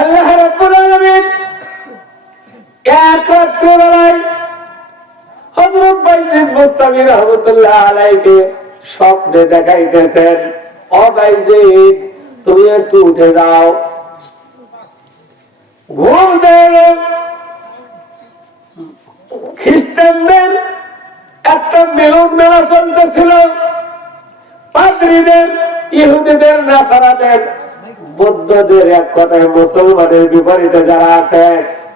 আল্লাহ রাব্বুল আলামিন এক রাত্রিবেলায় হযরত বাইজিদ বুস্তামি রাহমাতুল্লাহ আলাইহিকে স্বপ্নে দেখাইতেছেন, ও বাইজিদ তুমি একটু উঠে যাও। ঘুম যায় খ্রিস্টানদের একটা মিলন মেলা চলতেছিল, পাদ্রীদের, ইহুদিদের, নাসারাদের, বৌদ্ধদের, এক কথায় মুসলমানের বিপরীতে যারা আছে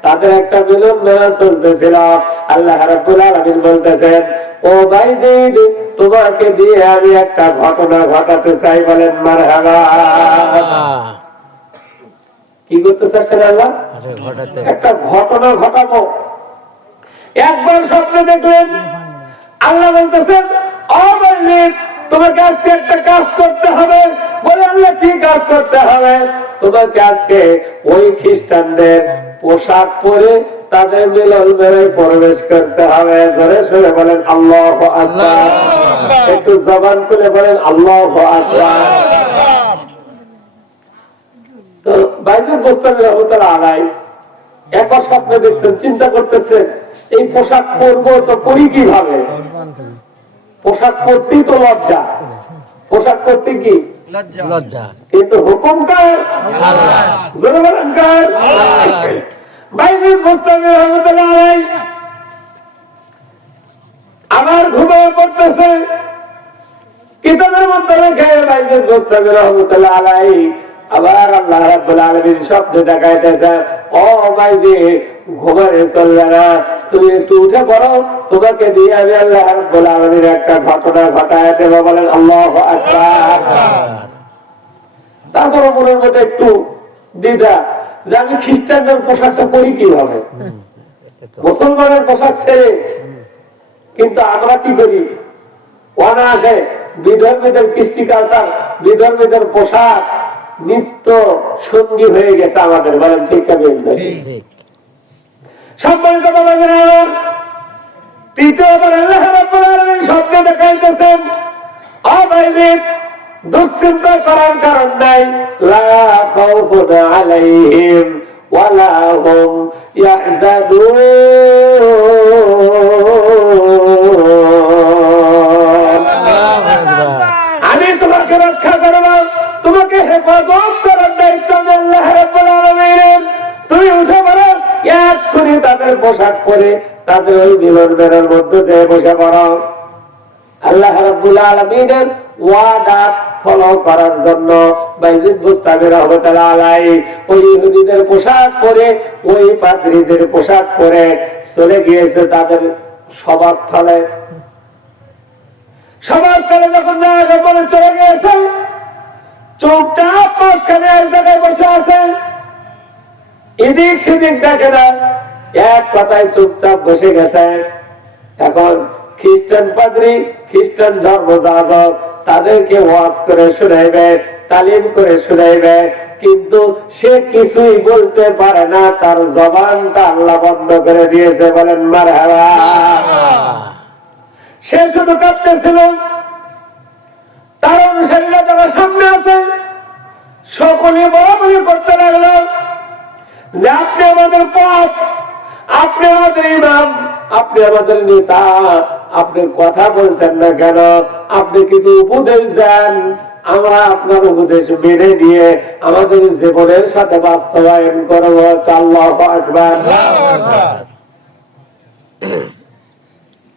তাদের একটা মিলন মেলা চলতেছিল। আল্লাহ রাব্বুল আলামিন বলতেছেন, ও বাইজিদ তোমাকে দিয়ে আমি একটা ঘটনা ঘটাতে চাই। বলেন মারহাবা। কি করতে চাচ্ছেন আল্লাহ? একটা ঘটনা ঘটাবো। একবার স্বপ্নে দেখলেন, আল্লাহ বলতেছেন, ও বাইজিদ তোমাকে আজকে একটা কাজ করতে হবে। বলে আল্লাহ কি কাজ করতে হবে? তোমাকে আজকে ওই খ্রিস্টানদের পোশাক পরে তাদের মিলন মেলায় প্রবেশ করতে হবে। জোরে সরে বলেন আল্লাহু আকবার। একটু জবান খুলে বলেন আল্লাহু আকবার। তো বাইজিদ বুস্তামি রাহমাতুল্লাহ আলাইহি একবার স্বপ্নে দেখছেন, চিন্তা করতেছেন এই পোশাক পরবো তো পরি কিভাবে? পোশাক পরতেই তো লজ্জা, পোশাক পরতে কি লজ্জা, কিন্তু হুকুম কার? আল্লাহ। জোরে বলেন কার? আল্লাহ। বাইজিদ বুস্তামি রাহমাতুল্লাহ আলাইহি আমার ঘুমিয়ে পড়তেছে, কিতাবের মধ্যে লেখে বাইজিদ বুস্তামি রাহমাতুল্লাহ আলাইহি আবার আল্লাহ রাব্বুল আলামিন স্বপ্নে দেখাইতেছে, ও বাইজিদ ঘুমারে চলবে না, তুমি একটু উঠে পড়ো, তোমাকে দিয়ে আমি আল্লাহ রাব্বুল আলামিন একটা ঘটনা ঘটায় দেব। বলেন আল্লাহু আকবার। তারপর মনের মধ্যে একটু দ্বিধা যে আমি খ্রিস্টানদের পোশাকটা পরি কিভাবে, মুসলমানের পোশাক ছেড়ে। কিন্তু আমরা কি করি? অনায়াসে বিধর্মীদের কৃষ্টি কালচার, বিধর্মীদের পোশাক নিত্য সঙ্গী হয়ে গেছে আমাদের। বলেন ঠিক আছে? সম্মানিত বাবাদের আমার তৃতীয়বার আল্লাহ রাব্বুল আলামিন স্বপ্নে দেখাইতেছেন, ও বাইজিদ দুশ্চিন্তা করার কারণ নাই, লা খাউফুন আলাইহিম ওয়ালা হুম ইয়াহজানুন। আমি তোমাকে রক্ষা করব, তোমাকে হেফাজত করার দায়িত্ব আল্লাহ রাব্বুল আলামিনের। তুমি উঠে পড়ো, এক্ষুনি তাদের পোশাক পরে তাদের ওই মিলন মেলার মধ্যে যে বসে পড়ো। আল্লাহ রাব্বুল আলামিনের ওয়াদা ফলো করার জন্য বাইজিদ বুস্তামি রাহমাতুল্লাহ আলাইহি ওই ইহুদিদের পোশাক পরে, ওই পাদ্রীদের পোশাক পরে চলে গিয়েছে তাদের সভাস্থলে। সভাস্থলে যখন জায়গা পরে চলে গিয়েছে, চুপচাপ মাঝখানে এক জায়গায় বসে আছে, এদিক সেদিক দেখে না, এক কথায় চুপচাপ বসে গেছে। এখন খ্রিস্টান পাদ্রী, খ্রিস্টান ধর্মযাজক তাদেরকে ওয়াজ করে শুনাইবে, তালিম করে শুনাইবে, কিন্তু সে কিছুই বলতে পারে না, তার জবানটা আল্লাহ বন্ধ করে দিয়েছে। বলেন মারহাবা। সে শুধু কাঁদতেছিল। তার অনুসারীরা যারা সামনে আছে সকলে বলাবলি করতে লাগলো যে আপনি আমাদের পথ, আপনি আমাদের ইমাম, আপনি আমাদের নেতা, আপনি কথা বলছেন না কেন? আপনি কিছু উপদেশ দেন, আমরা আপনার উপদেশ মেনে নিয়ে আমাদের জীবনের সাথে বাস্তবায়ন করব। আল্লাহু আকবার।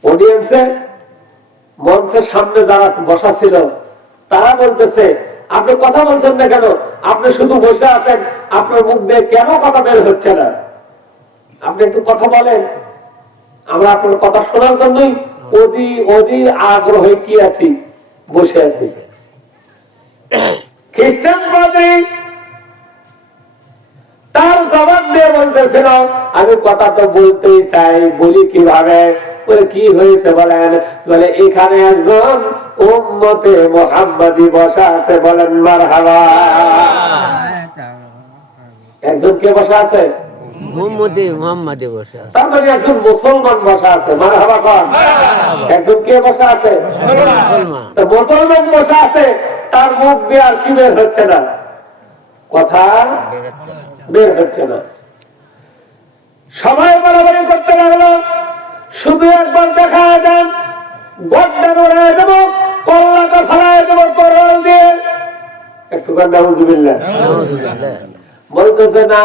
অডিয়েন্সে, মঞ্চের সামনে যারা বসা ছিল তারা বলতেছে, আপনি কথা বলছেন না কেন? আপনি শুধু বসে আছেন, আপনার মুখ দিয়ে কেন কথা বের হচ্ছে না? আপনি একটু কথা বলেন, আমরা আপনার কথা শোনার জন্যই অধীর আগ্রহে কি আছি, বসে আছি। খ্রিস্টান পাদ্রী তার জবাব দিয়ে বলতেছিল, আমি কথা তো বলতেই চাই, বলি কিভাবে? বলে কি হয়েছে বলেন? বলে এখানে একজন উম্মতে মুহাম্মাদি বসা আছে। বলেন মারহাবা। একজন কে বসা আছে? মুহাম্মদে মুহাম্মাদে বসা আছে। তার মানে একজন মুসলমান বসা আছে। মারহাবা কোন? একজন কে বসা আছে? মুসলমান। তো মুসলমান বসা আছে, তার মুখ দিয়ে আর কি বের হচ্ছে না? কথা বের হচ্ছে না। সবাই বরাবরি করতে লাগলো, শুধু একবার দেখা দেন, গড্ডা নড়ায় দেব, কল্লাটা ফেলায় দেব করল দিয়ে। একটু নাউজুবিল্লাহ বলতেছে না,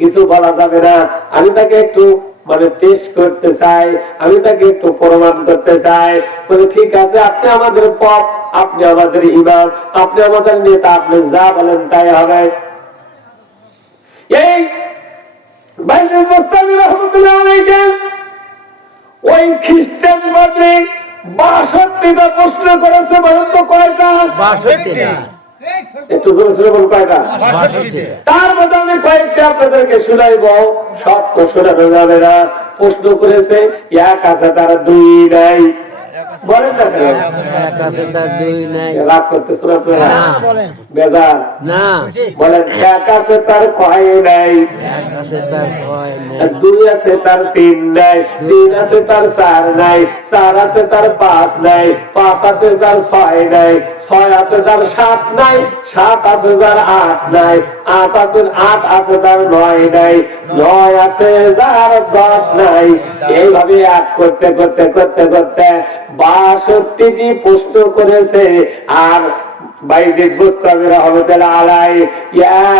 কিছু বলা যাবে না, আমি তাকে একটু মানে টেস্ট করতে চাই, আমি তাকে একটু প্রমাণ করতে চাই। বলে ঠিক আছে, আপনি আমাদের পথ, আপনি আমাদের ইমাম, আপনি আমাদের নেতা, আপনি যা বলেন তাই হবে। এই বাইতুল মুস্তামি রাহমাতুল্লাহ আলাইহি ওই খ্রিস্টান পাদ্রী ৬২টা প্রশ্ন করেছে। বলেন তো কয়টা? ৬২টা। একটু জোরে জোরে বল কয়টা? ৬২টা। তার মধ্যে আমি কয়েকটা আপনাদেরকে শুনাইব, সব তো শোনানো যাবে না। প্রশ্ন করেছে, এক আছে তার দুই নাই। বলেন না কেন? এক আছে তার দুই নাই। রাগ করতেছেন আপনারা? না। বেজার না। বলেন, এক আছে তার কয় নাই, এক আছে তার ছয় নাই। দুই আছে তার তিন নাই, তিন আছে তার চার নাই, চার আছে তার পাঁচ নাই, পাঁচ আছে তার ছয় নাই, ছয় আছে তার সাত নাই, সাত আছে তার আট নাই, আট আছে তার নয় নাই, নয় আছে যার ১০ নাই। এইভাবে এক করতে করতে করতে করতে ৬২টি প্রশ্ন করেছে। আর বাইজিদ বুস্তামি রাহমাতুল্লাহ আলাইহি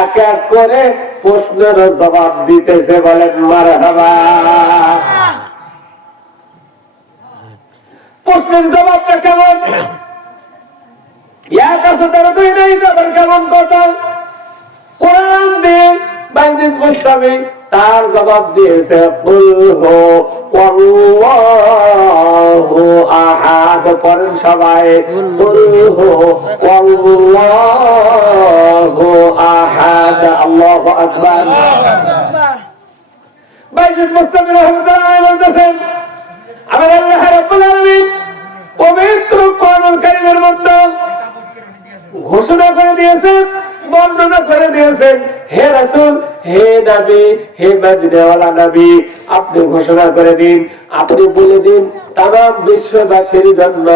এক এক করে প্রশ্নের জবাব দিতেছে। বলেন মারহাবা। প্রশ্নের জবাবটা কেমন? এক আছে তার দুই নাই, তাদের কেমন কথা? কোরআন দিয়ে বাইজিদ বুস্তামি তার জবাব দিয়েছে, কুল হু আল্লাহু আহাদ। পড়েন সবাই, কুল হু আল্লাহু আহাদ। আল্লাহু আকবার। বাইজিদ বুস্তামি রাহমাতুল্লাহ আলাইহি বলতেছেন, আমার আল্লাহ রাব্বুল আলামিন পবিত্র কোরআনুল কারীমের মধ্যে ঘোষণা করে দিয়েছেন, বর্ণনা করে দিয়েছেন, হে রাসূল, হে নবী, হে মদিনাওয়ালা নবী, আপনি ঘোষণা করে দিন, আপনি বলে দিন তামাম বিশ্ববাসীর জন্য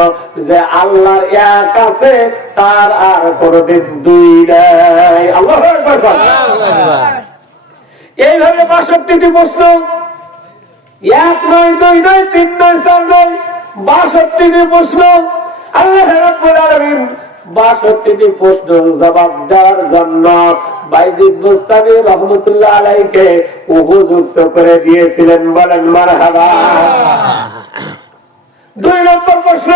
যে আল্লাহর এক আছে, তার আর কোনদিন দুই নাই। আল্লাহু আকবার। এইভাবে ৬২টি প্রশ্ন, এক নয়, দুই নয়, তিন নয়, চার নয়, ৬২টি প্রশ্ন। আল্লাহ রাব্বুল আলামিন ৬২টি প্রশ্ন জবাব দেওয়ার জন্য বাইজিদ বুস্তামি রাহমাতুল্লাহ আলাইহিকে উপযুক্ত করে দিয়েছিলেন। বলেন মারহাবা। ২ নম্বর প্রশ্ন,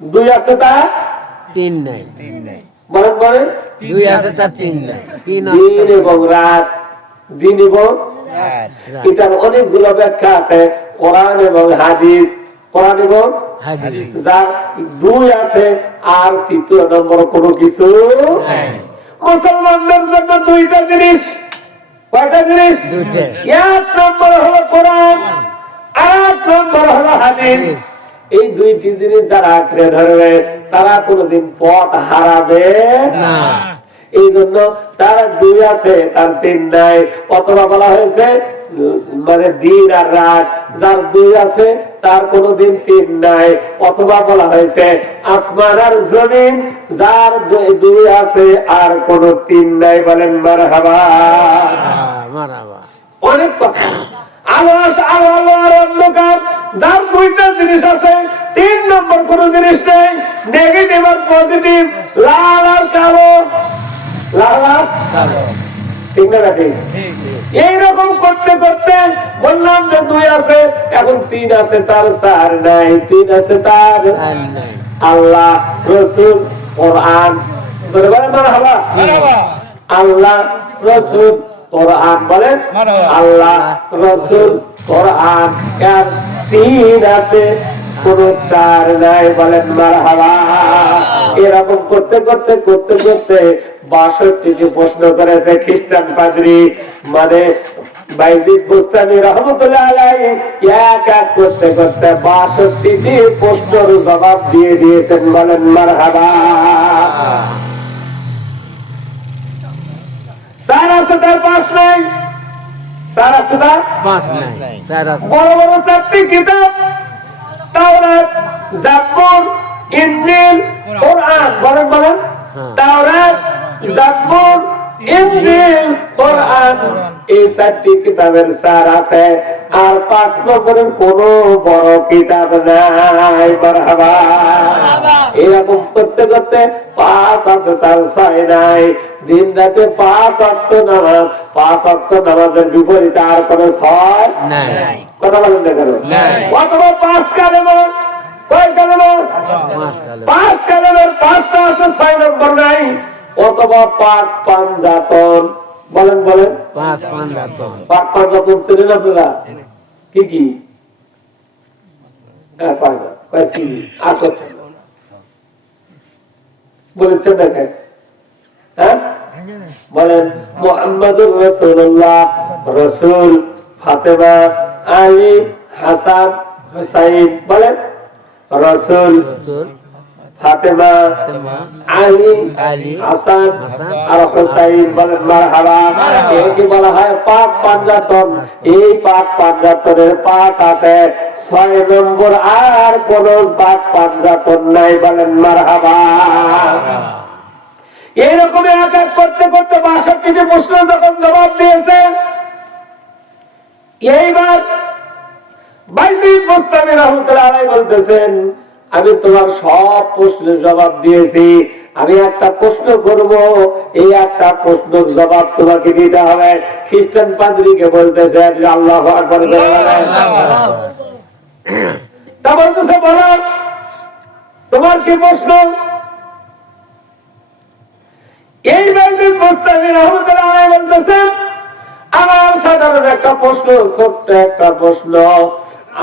দুই আছে তার তিন নাই। বলেন বলেন, দুই আছে তার তিন নাই। তিন দিন এবং রাত, দিন এবং এটার অনেকগুলো ব্যাখ্যা আছে, কোরআন এবং হাদিস। কোরআন এবং হাদিস। যার দুই আছে আর তৃতীয় নম্বর কোনো কিছু নাই। মুসলমানদের জন্য দুইটা জিনিস। কয়টা জিনিস? দুইটা। এক নম্বর হলো কোরআন, এক নম্বর হলো হাদিস। এই দুইটি জিনিস যারা আঁকড়ে ধরবে তারা কোনোদিন পথ হারাবে না। এই জন্য তার দুই আছে তার তিন নাই। অথবা বলা হয়েছে মানে দিন আর রাত, যার দুই আছে তার কোনোদিন তিন নাই। অথবা বলা হয়েছে আসমান আর জমিন, যার দুই আছে আর কোনো তিন নাই। বলেন মারহাবা। মারহাবা। অনেক কথা। আলো আছে, আলো আলো আর অন্ধকার, যার দুইটা জিনিস আছে, তিন নম্বর কোন জিনিস নেই। নেগেটিভ আর পজিটিভ, লাল আর কালো, লাল আর কালো, ঠিক না? এইরকম করতে করতে বললাম যে দুই আছে, এখন তিন আছে তার চার নাই, তিন আছে তার আল্লাহ, রাসূল, কোরআন। আল্লাহ, রাসূল, কোরআন। বলেন আল্লাহ, রাসূল, কোরআন, এর তিন আছে, কোন চার নাই। বলেন মারহাবা। এরকম করতে করতে করতে করতে ৬২টি প্রশ্ন করেছে খ্রিস্টান পাদ্রী, মানে বাইজিদ বুস্তামি রাহমাতুল্লাহ আলাইহি এক এক করতে করতে ৬২টি প্রশ্নের জবাব দিয়ে দিয়েছেন। বলেন মারহাবা। চার আছে তার পাঁচ নাই, চার আছে তার পাঁচ নাই। বড় বড় চারটি কিতাব, তাওরাত, জাবুর, ইনজিল, কোরআন। বলেন বলেন, তাওরাত, জাবুর, ইনজিল, কোরআন, এই 4টি কিতাবের সার আছে। আর 5 নম্বরের কোন বড় কিতাব নাই। মারহাবা। এরকম করতে করতে 5 আছে তার 6 নাই। দিন রাতে 5 ওয়াক্ত নামাজ, 5 ওয়াক্ত নামাজের বিপরীতে আর কোন 6 নাই। কথা বলেন না কেন? অথবা 5 কালেমা, কয় কালেমা? 5 কালেমার 5টা আছে, 6 নম্বর নাই। অথবা পাক পাঞ্জাতন, বলেন বলেন। 5 পাঞ্জাতন। পাক পাঞ্জাতন চেনেন আপনারা? কি কি? হ্যাঁ, পাঞ্জাব, কয়েছি আর করছেন বলেছেন দেখেন। হ্যাঁ বলেন, মুহাম্মাদুর রাসূলুল্লাহ, রাসূল, ফাতেমা, আলী, হাসান, হুসাইন। বলেন রাসূল, ফাতেমা, আলী, হাসান আর হুসাইন। বলেন মারহাবা। একে বলা হয় পাক পাঞ্জাতন। এই পাক পাঞ্জাতনের 5 আছে, 6 নম্বর আর কোন পাক পাঞ্জাতন নাই। বলেন মারহাবা। এইরকম এক এক করতে করতে 62টি প্রশ্ন যখন জবাব দিয়েছে, এইবার বাইজিদ বুস্তামি রাহমাতুল্লাহ আলাইহি বলতেছেন, আমি তোমার সব প্রশ্নের জবাব দিয়েছি, আমি একটা প্রশ্ন করব, এই একটা প্রশ্নের জবাব তোমাকে দিতে হবে। খ্রিস্টান পাদ্রীকে বলতেছে আল্লাহু আকবার। তা বলতেছে, বলো তোমার কি প্রশ্ন? এই বাইজিদ বুস্তামি রাহমাতুল্লাহ আলাইহি বলতেছেন, আমার সাধারণ একটা প্রশ্ন, ছোট্ট একটা প্রশ্ন,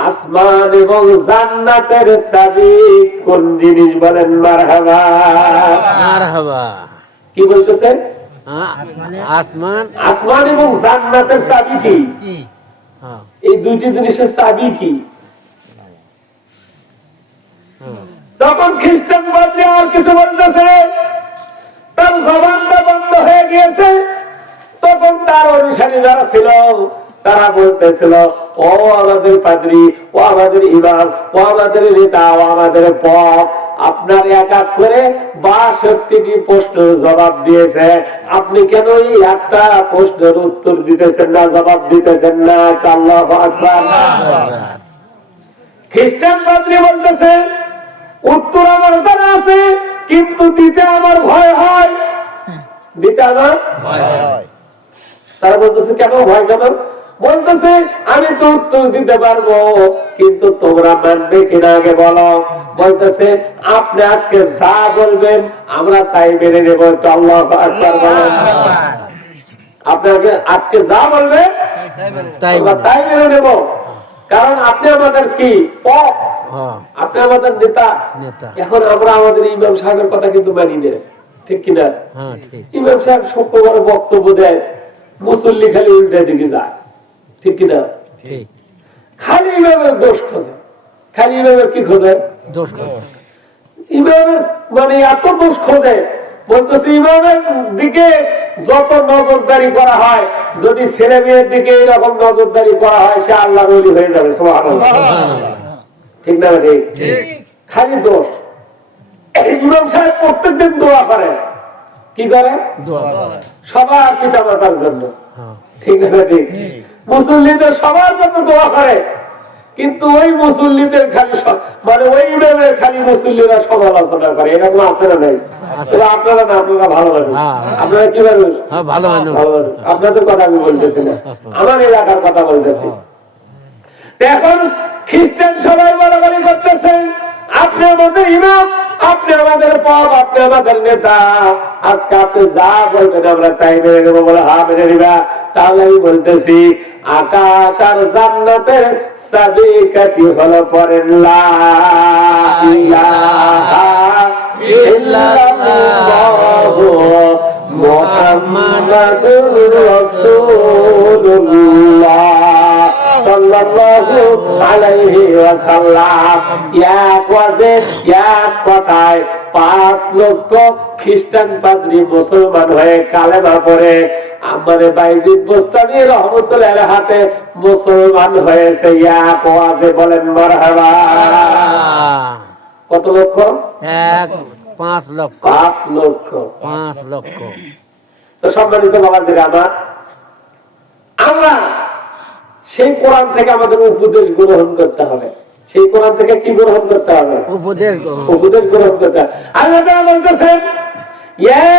আসমান এবং জান্নাতের চাবি কোন জিনিস? বলেন মারহাবা। মারহাবা। কি বলতেছে? আসমান, আসমান এবং জান্নাতের চাবি কি? এই দুইটি জিনিসের চাবি কি? তখন খ্রিস্টান পাদ্রী আর কিছু বলতেছে, তার জবানটা বন্ধ হয়ে গিয়েছে। তখন তার অনুসারী যারা ছিল তারা বলতেছিল, ও আমাদের পাদ্রী, ও আমাদের ইমাম, ও আমাদের নেতা, ও আমাদের পপ, আপনার এক এক করে 62টি প্রশ্নের জবাব দিয়েছে, আপনি কেন এই একটা প্রশ্নের উত্তর দিতেছেন না, জবাব দিতেছেন না? আল্লাহু আকবার। খ্রিস্টান পাদ্রী বলতেছে, উত্তর আমার জানা আছে, কিন্তু দিতে আমার ভয় হয়। দিতে আমার ভয় হয়। তারা বলতেছে, কেন ভয় কেন? বলতেছে, আমি তো উত্তর দিতে পারবো, কিন্তু তোমরা মানবে কিনা আগে বলো। বলতেছে, আপনি আজকে যা বলবেন আমরা তাই মেনে নেব। আল্লাহু আকবার বলেন। আপনাকে আজকে যা বলবেন আমরা তাই মেনে নেব, কারণ আপনি আমাদের কি পপ, আপনি আমাদের নেতা। এখন আমরা আমাদের ইমাম সাহেবের কথা কিন্তু মানি না, ঠিক কিনা? ইমাম সাহেব শুক্রবার বক্তব্য দেয়, মুসল্লি খালি উল্টা দিকে যায়, ঠিক কিনা? খালি ইমামের দোষ খোঁজে, খালি ইমামের কি খোঁজে? দোষ খোঁজে। ইমামের মানে এত দোষ খোঁজে, বলতেছে ইমামের দিকে যত নজরদারি করা হয়, যদি ছেলে মেয়ের দিকে এরকম নজরদারি করা হয়, সে আল্লাহর ওলি হয়ে যাবে। সুবহানাল্লাহ। ঠিক না? ঠিক। খালি দোষ। ইমাম সাহেব প্রত্যেকদিন দোয়া করে। কি করে? সবার পিতা মাতার জন্য, ঠিক না? ঠিক। মুসল্লিদের সবার জন্য দোয়া করে, কিন্তু ওই মুসল্লিদের খালি মানে ওই ইমামের খালি মুসল্লিরা সমালোচনা করে। এরকম আছে না? নাই? আপনারা না, আপনারা ভালো মানুষ। আপনারা কি মানুষ? ভালো মানুষ। আপনাদের কথা আমি বলতেছি না, আমার এলাকার কথা বলতেছি। এখন খ্রিস্টান সবাই বলাবলি করতেছে, আপনি আমাদের ইমাম, আপনি আমাদের পপ, আপনি আমাদের নেতা, আজকে আপনি যা বলবেন আমরা তাই মেনে নেবো। বলে হ্যাঁ মেনে নিবা। তাহলে আমি বলতেছি, আকাশ আর জান্নাতের চাবিকাঠি হলো পরেন লা ইলাহা ইল্লাল্লাহু মুহাম্মাদুর রাসূলুল্লাহ সাল্লাল্লাহু আলাইহি ওয়াসাল্লাম। এক ওয়াজে এক কথায় 5 লক্ষ খ্রিস্টান পাদ্রী মুসলমান হয়ে কালেমা পড়ে আমাদের বাইজিদ বুস্তামি রাহমাতুল্লাহ আলাইহির হাতে মুসলমান হয়েছে এক ওয়াজে। বলেন মারহাবা। কত লক্ষ? 5 লক্ষ 5 লক্ষ। 5 লক্ষ। তো সম্মানিত বাবাদের আমার, আমরা সেই কোরআন থেকে আমাদের উপদেশ গ্রহণ করতে হবে। সেই কোরআন থেকে কি গ্রহণ করতে হবে? উপদেশ উপদেশ গ্রহণ করতে হবে। আল্লাহ তাআলা বলতেছেন, ইয়া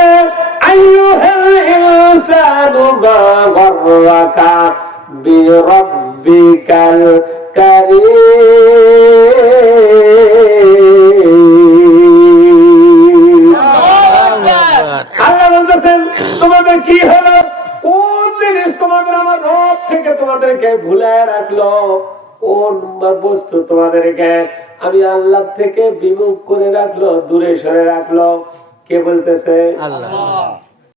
আইয়ুহাল ইনসানু মা গাররাকা বিরাব্বিকাল কারীম। আল্লাহ বলতেছেন, তোমাদের কি হলো? কোন জিনিস তোমাদের আমার রব থেকে তোমাদেরকে ভুলায় রাখলো? কোন বস্তু তোমাদেরকে আমি আল্লাহ থেকে বিমুখ করে রাখলো, দূরে সরে রাখলো? কে বলতেছে? আল্লাহ।